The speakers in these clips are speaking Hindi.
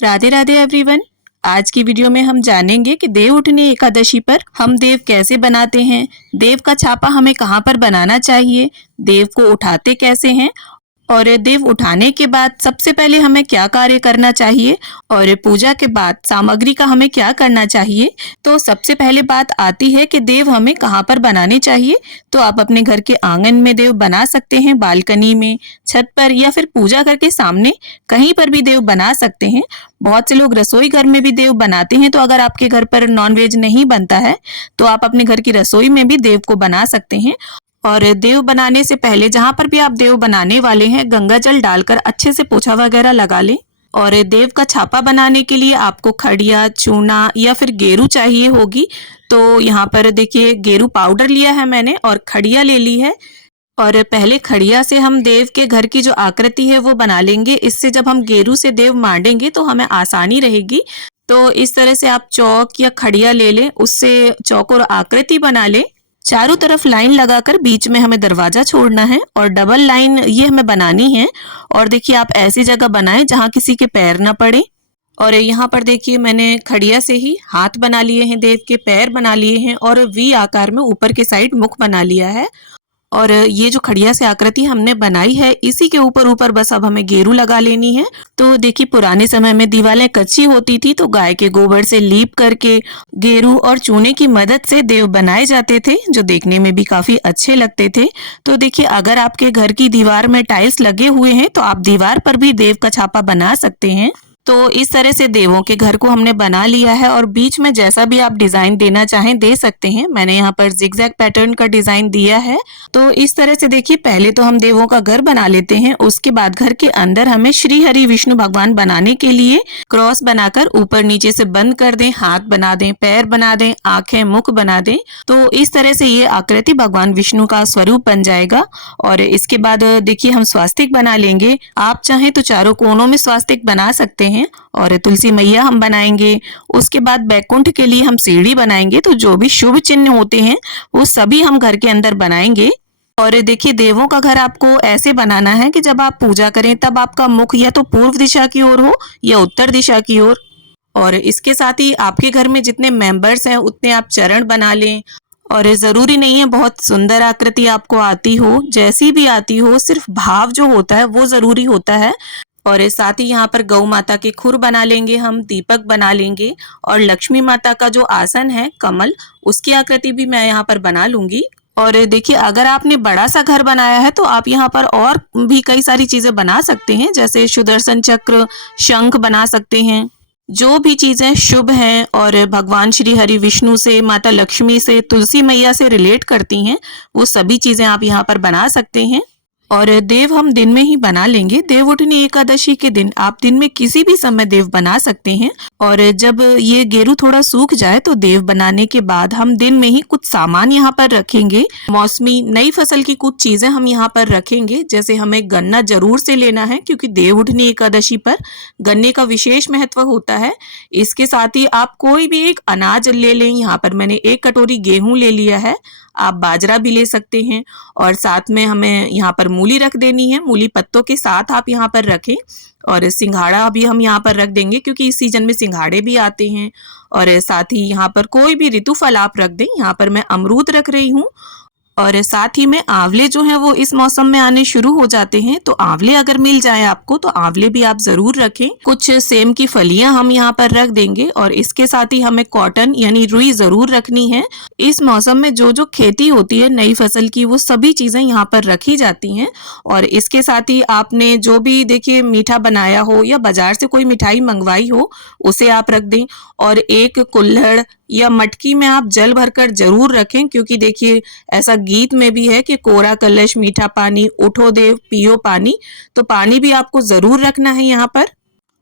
राधे राधे एवरीवन। आज की वीडियो में हम जानेंगे कि देव उठनी एकादशी पर हम देव कैसे बनाते हैं, देव का छापा हमें कहाँ पर बनाना चाहिए, देव को उठाते कैसे हैं और देव उठाने के बाद सबसे पहले हमें क्या कार्य करना चाहिए और पूजा के बाद सामग्री का हमें क्या करना चाहिए। तो सबसे पहले बात आती है कि देव हमें कहाँ पर बनाने चाहिए। तो आप अपने घर के आंगन में देव बना सकते हैं, बालकनी में, छत पर या फिर पूजा घर के सामने, कहीं पर भी देव बना सकते हैं। बहुत से लोग रसोई घर में भी देव बनाते हैं। तो अगर आपके घर पर नॉनवेज नहीं बनता है तो आप अपने घर की रसोई में भी देव को बना सकते हैं। और देव बनाने से पहले जहां पर भी आप देव बनाने वाले हैं गंगा जल डालकर अच्छे से पोछा वगैरह लगा लें। और देव का छापा बनाने के लिए आपको खड़िया, चूना या फिर गेरू चाहिए होगी। तो यहाँ पर देखिए गेरू पाउडर लिया है मैंने और खड़िया ले ली है। और पहले खड़िया से हम देव के घर की जो आकृति है वो बना लेंगे। इससे जब हम गेरू से देव मांडेंगे तो हमें आसानी रहेगी। तो इस तरह से आप चौक या खड़िया ले लें, उससे चौक और आकृति बना लें। चारों तरफ लाइन लगाकर बीच में हमें दरवाजा छोड़ना है और डबल लाइन ये हमें बनानी है। और देखिए आप ऐसी जगह बनाएं जहां किसी के पैर न पड़े। और यहाँ पर देखिए मैंने खड़िया से ही हाथ बना लिए हैं, देव के पैर बना लिए हैं और वी आकार में ऊपर के साइड मुख बना लिया है। और ये जो खड़िया से आकृति हमने बनाई है इसी के ऊपर ऊपर बस अब हमें गेरू लगा लेनी है। तो देखिए पुराने समय में दीवारें कच्ची होती थी तो गाय के गोबर से लीप करके गेरू और चूने की मदद से देव बनाए जाते थे, जो देखने में भी काफी अच्छे लगते थे। तो देखिए अगर आपके घर की दीवार में टाइल्स लगे हुए हैं तो आप दीवार पर भी देव का छापा बना सकते हैं। तो इस तरह से देवों के घर को हमने बना लिया है और बीच में जैसा भी आप डिजाइन देना चाहें दे सकते हैं। मैंने यहाँ पर जिगजैग पैटर्न का डिजाइन दिया है। तो इस तरह से देखिए पहले तो हम देवों का घर बना लेते हैं, उसके बाद घर के अंदर हमें श्री हरि विष्णु भगवान बनाने के लिए क्रॉस बनाकर ऊपर नीचे से बंद कर दें, हाथ बना दें, पैर बना दें, आंखें, मुख बना दें। तो इस तरह से ये आकृति भगवान विष्णु का स्वरूप बन जाएगा। और इसके बाद देखिए हम स्वास्तिक बना लेंगे। आप चाहें तो चारों कोनों में स्वास्तिक बना सकते हैं। और तुलसी मैया हम बनाएंगे। उसके बाद बैकुंठ के लिए हम सीढ़ी बनाएंगे। तो जो भी शुभ चिन्ह होते हैं वो सभी हम घर के अंदर बनाएंगे। और देखिए देवों का घर आपको ऐसे बनाना है कि जब आप पूजा करें तब आपका मुख या तो पूर्व दिशा की ओर हो या उत्तर दिशा की ओर। और इसके साथ ही आपके घर में जितने मेंबर्स हैं उतने आप चरण बना लें। और जरूरी नहीं है बहुत सुंदर आकृति आपको आती हो, जैसी भी आती हो, सिर्फ भाव जो होता है वो जरूरी होता है। और साथ ही यहाँ पर गौ माता के खुर बना लेंगे, हम दीपक बना लेंगे। और लक्ष्मी माता का जो आसन है कमल, उसकी आकृति भी मैं यहाँ पर बना लूंगी। और देखिए अगर आपने बड़ा सा घर बनाया है तो आप यहाँ पर और भी कई सारी चीजें बना सकते हैं, जैसे सुदर्शन चक्र, शंख बना सकते हैं। जो भी चीजें शुभ हैं और भगवान श्री हरि विष्णु से, माता लक्ष्मी से, तुलसी मैया से रिलेट करती हैं, वो सभी चीजें आप यहाँ पर बना सकते हैं। और देव हम दिन में ही बना लेंगे। देव उठनी एकादशी के दिन आप दिन में किसी भी समय देव बना सकते हैं। और जब ये गेरू थोड़ा सूख जाए तो देव बनाने के बाद हम दिन में ही कुछ सामान यहाँ पर रखेंगे। मौसमी नई फसल की कुछ चीजें हम यहाँ पर रखेंगे, जैसे हमें गन्ना जरूर से लेना है क्योंकि देव उठनी एकादशी पर गन्ने का विशेष महत्व होता है। इसके साथ ही आप कोई भी एक अनाज ले लें। यहाँ पर मैंने 1 कटोरी गेहूं ले लिया है, आप बाजरा भी ले सकते हैं। और साथ में हमें यहाँ पर मूली रख देनी है, मूली पत्तों के साथ आप यहाँ पर रखें। और सिंघाड़ा भी हम यहाँ पर रख देंगे क्योंकि इस सीजन में सिंघाड़े भी आते हैं। और साथ ही यहाँ पर कोई भी ऋतु फल आप रख दें। यहाँ पर मैं अमरूद रख रही हूँ। और साथ ही में आंवले जो हैं वो इस मौसम में आने शुरू हो जाते हैं, तो आंवले अगर मिल जाए आपको तो आंवले भी आप जरूर रखें। कुछ सेम की फलियां हम यहाँ पर रख देंगे। और इसके साथ ही हमें कॉटन यानी रुई जरूर रखनी है। इस मौसम में जो जो खेती होती है नई फसल की वो सभी चीजें यहाँ पर रखी जाती हैं। और इसके साथ ही आपने जो भी देखिए मीठा बनाया हो या बाजार से कोई मिठाई मंगवाई हो उसे आप रख दें। और एक कुल्हड़ या मटकी में आप जल भरकर जरूर रखें, क्योंकि देखिए ऐसा गीत में भी है कि कोरा कलश मीठा पानी, उठो देव पियो पानी। तो पानी भी आपको जरूर रखना है यहाँ पर।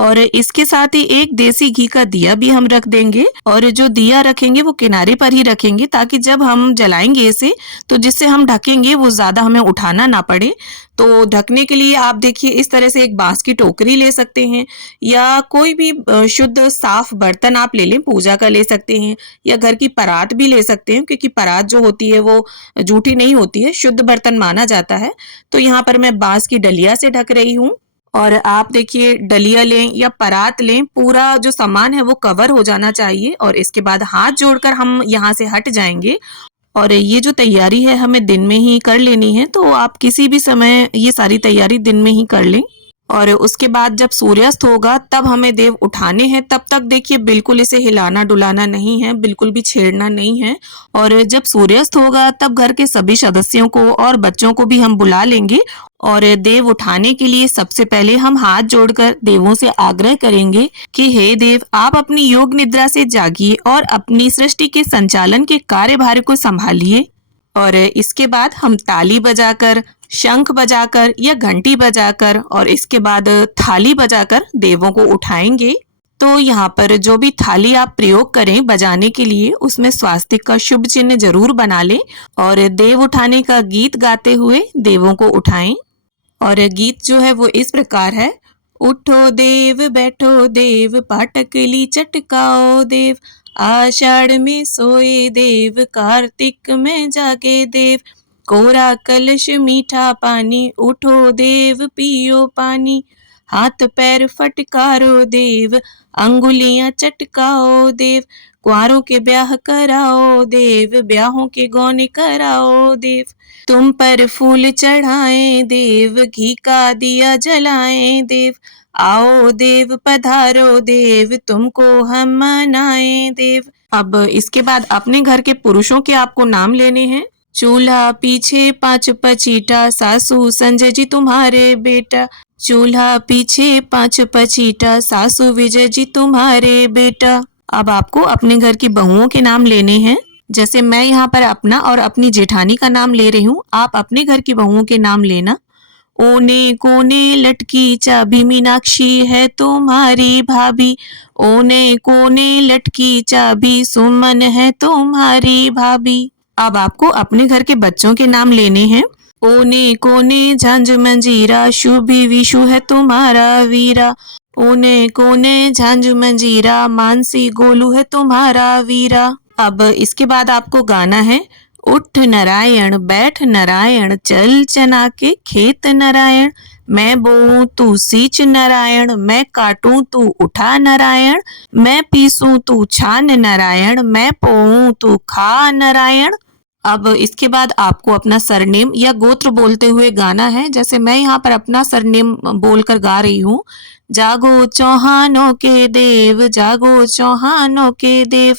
और इसके साथ ही एक देसी घी का दिया भी हम रख देंगे। और जो दिया रखेंगे वो किनारे पर ही रखेंगे ताकि जब हम जलाएंगे इसे तो जिससे हम ढकेंगे वो ज्यादा हमें उठाना ना पड़े। तो ढकने के लिए आप देखिए इस तरह से एक बांस की टोकरी ले सकते हैं या कोई भी शुद्ध साफ बर्तन आप ले लें, पूजा का ले सकते हैं या घर की परात भी ले सकते हैं, क्योंकि परात जो होती है वो जूठी नहीं होती है, शुद्ध बर्तन माना जाता है। तो यहाँ पर मैं बांस की डलिया से ढक रही हूँ। और आप देखिए डलिया लें या परात लें, पूरा जो सामान है वो कवर हो जाना चाहिए और इसके बाद हाथ जोड़कर हम यहाँ से हट जाएंगे। और ये जो तैयारी है हमें दिन में ही कर लेनी है, तो आप किसी भी समय ये सारी तैयारी दिन में ही कर लें। और उसके बाद जब सूर्यास्त होगा तब हमें देव उठाने हैं। तब तक देखिए बिल्कुल इसे हिलाना डुलाना नहीं है, बिल्कुल भी छेड़ना नहीं है। और जब सूर्यास्त होगा तब घर के सभी सदस्यों को और बच्चों को भी हम बुला लेंगे और देव उठाने के लिए सबसे पहले हम हाथ जोड़कर देवों से आग्रह करेंगे कि हे देव, आप अपनी योग निद्रा से जागिए और अपनी सृष्टि के संचालन के कार्यभार को संभालिए। और इसके बाद हम ताली बजाकर, शंख बजाकर या घंटी बजाकर और इसके बाद थाली बजाकर देवों को उठाएंगे। तो यहाँ पर जो भी थाली आप प्रयोग करें बजाने के लिए उसमें स्वास्तिक का शुभ चिन्ह जरूर बना लें और देव उठाने का गीत गाते हुए देवों को उठाएं। और गीत जो है वो इस प्रकार है। उठो देव, बैठो देव, पाटकली चटकाओ देव, आषाढ़ में सोए देव, कार्तिक में जागे देव, कोरा कलश मीठा पानी, उठो देव पियो पानी, हाथ पैर फटकारो देव, अंगुलियां चटकाओ देव, कुंवारों के ब्याह कराओ देव, ब्याहों के गौने कराओ देव, तुम पर फूल चढ़ाएं देव, घी का दिया जलाएं देव, आओ देव पधारो देव, तुमको हम मनाएं देव। अब इसके बाद अपने घर के पुरुषों के आपको नाम लेने हैं। चूल्हा पीछे 5 पचीटा, सासू संजय जी तुम्हारे बेटा, चूल्हा पीछे 5 पचीटा, सासू विजय जी तुम्हारे बेटा। अब आपको अपने घर की बहुओं के नाम लेने हैं। जैसे मैं यहाँ पर अपना और अपनी जेठानी का नाम ले रही हूँ, आप अपने घर की बहुओं के नाम लेना। ओने कोने लटकी चाबी, मीनाक्षी है तुम्हारी भाभी, ओने कोने लटकी चाबी, सुमन है तुम्हारी भाभी। अब आपको अपने घर के बच्चों के नाम लेने हैं। ओने कोने झांझ मंजीरा, शुभी विशु है तुम्हारा वीरा, ओने कोने झांझ मंजीरा, मानसी गोलू है तुम्हारा वीरा। अब इसके बाद आपको गाना है। उठ नारायण, बैठ नारायण, चल चना के खेत नारायण, मैं बोऊं तू सींच नारायण, मैं काटूं तू उठा नारायण, मैं पीसूं तू छान नारायण, मैं पोऊं तू खा नारायण। अब इसके बाद आपको अपना सरनेम या गोत्र बोलते हुए गाना है। जैसे मैं यहाँ पर अपना सरनेम बोलकर गा रही हूँ। जागो चौहानों के देव, जागो चौहानों के देव।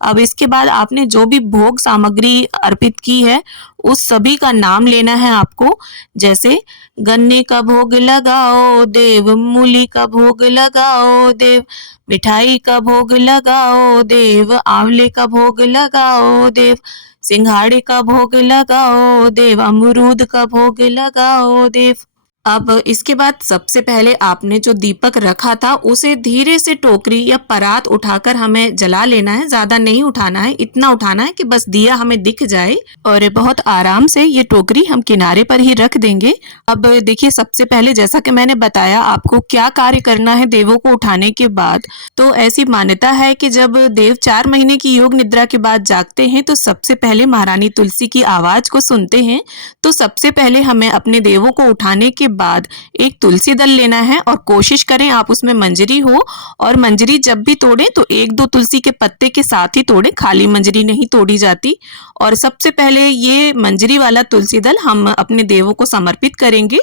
अब इसके बाद आपने जो भी भोग सामग्री अर्पित की है उस सभी का नाम लेना है आपको। जैसे गन्ने का भोग लगाओ देव, मूली का भोग लगाओ देव, मिठाई का भोग लगाओ देव, आंवले का भोग लगाओ देव, सिंघाड़े का भोग लगाओ देव, अमरूद का भोग लगाओ देव। अब इसके बाद सबसे पहले आपने जो दीपक रखा था उसे धीरे से टोकरी या परात उठाकर हमें जला लेना है। ज्यादा नहीं उठाना है, इतना उठाना है कि बस दिया हमें दिख जाए और बहुत आराम से ये टोकरी हम किनारे पर ही रख देंगे। अब देखिए सबसे पहले जैसा कि मैंने बताया आपको क्या कार्य करना है देवों को उठाने के बाद। तो ऐसी मान्यता है कि जब देव 4 महीने की योग निद्रा के बाद जागते हैं तो सबसे पहले महारानी तुलसी की आवाज को सुनते हैं। तो सबसे पहले हमें अपने देवों को उठाने के बाद एक तुलसी दल लेना है और कोशिश करें आप उसमें मंजरी हो, और मंजरी जब भी तोड़ें तो 1-2 तुलसी के पत्ते के साथ ही तोड़ें, खाली मंजरी नहीं तोड़ी जाती। और सबसे पहले ये मंजरी वाला तुलसी दल हम अपने देवों को समर्पित करेंगे।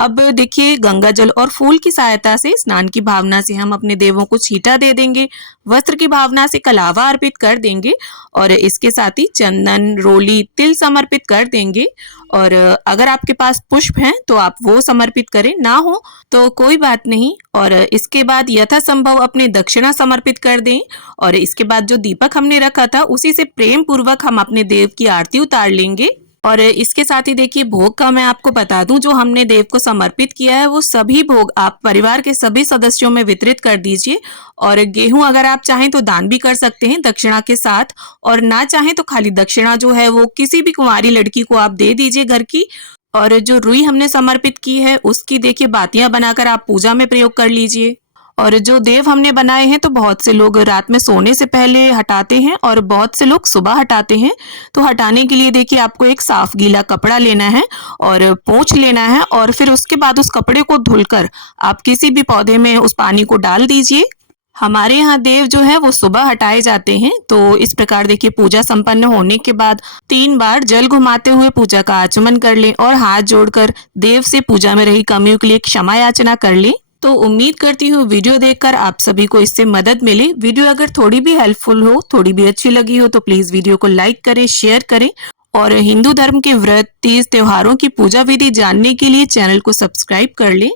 अब देखिए गंगा जल और फूल की सहायता से स्नान की भावना से हम अपने देवों को छींटा दे देंगे, वस्त्र की भावना से कलावा अर्पित कर देंगे और इसके साथ ही चंदन, रोली, तिल समर्पित कर देंगे। और अगर आपके पास पुष्प हैं तो आप वो समर्पित करें, ना हो तो कोई बात नहीं। और इसके बाद यथासंभव अपने दक्षिणा समर्पित कर दें और इसके बाद जो दीपक हमने रखा था उसी से प्रेम पूर्वक हम अपने देव की आरती उतार लेंगे। और इसके साथ ही देखिए भोग का मैं आपको बता दूं, जो हमने देव को समर्पित किया है वो सभी भोग आप परिवार के सभी सदस्यों में वितरित कर दीजिए। और गेहूं अगर आप चाहें तो दान भी कर सकते हैं दक्षिणा के साथ, और ना चाहें तो खाली दक्षिणा जो है वो किसी भी कुंवारी लड़की को आप दे दीजिए घर की। और जो रुई हमने समर्पित की है उसकी देखिए बातियां बनाकर आप पूजा में प्रयोग कर लीजिए। और जो देव हमने बनाए हैं तो बहुत से लोग रात में सोने से पहले हटाते हैं और बहुत से लोग सुबह हटाते हैं। तो हटाने के लिए देखिए आपको एक साफ गीला कपड़ा लेना है और पोंछ लेना है और फिर उसके बाद उस कपड़े को धुलकर आप किसी भी पौधे में उस पानी को डाल दीजिए। हमारे यहाँ देव जो है वो सुबह हटाए जाते हैं। तो इस प्रकार देखिए पूजा संपन्न होने के बाद 3 बार जल घुमाते हुए पूजा का आचमन कर लें और हाथ जोड़कर देव से पूजा में रही कमियों के लिए क्षमा याचना कर लें। तो उम्मीद करती हूँ वीडियो देखकर आप सभी को इससे मदद मिले। वीडियो अगर थोड़ी भी हेल्पफुल हो, थोड़ी भी अच्छी लगी हो तो प्लीज वीडियो को लाइक करें, शेयर करें और हिंदू धर्म के व्रत, तीज, त्योहारों की पूजा विधि जानने के लिए चैनल को सब्सक्राइब कर लें।